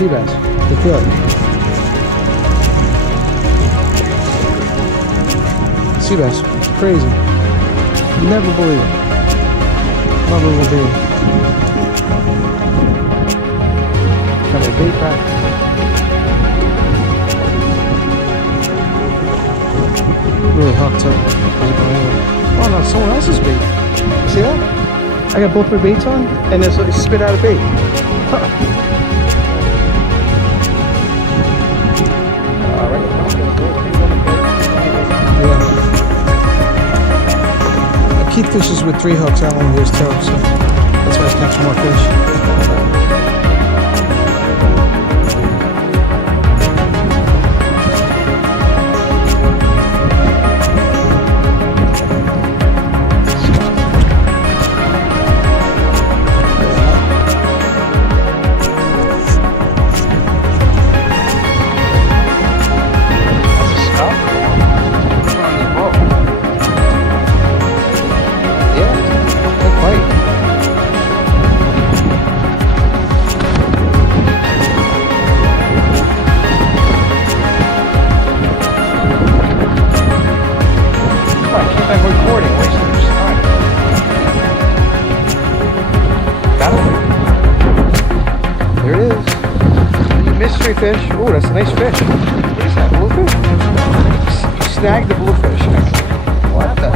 sea bass. They feel it. Sea bass. It's crazy. Never believe it. Never will be. Got my bait back. Really hooked up. Oh no, someone else's bait. See that? I got both my baits on, and it's like spit out a bait. Yeah. Keith fishes with 3 hooks. That one here's 2, so that's why he's catching more fish. Mystery fish. Oh, that's a nice fish. What is that, bluefish? You snagged the bluefish. What the?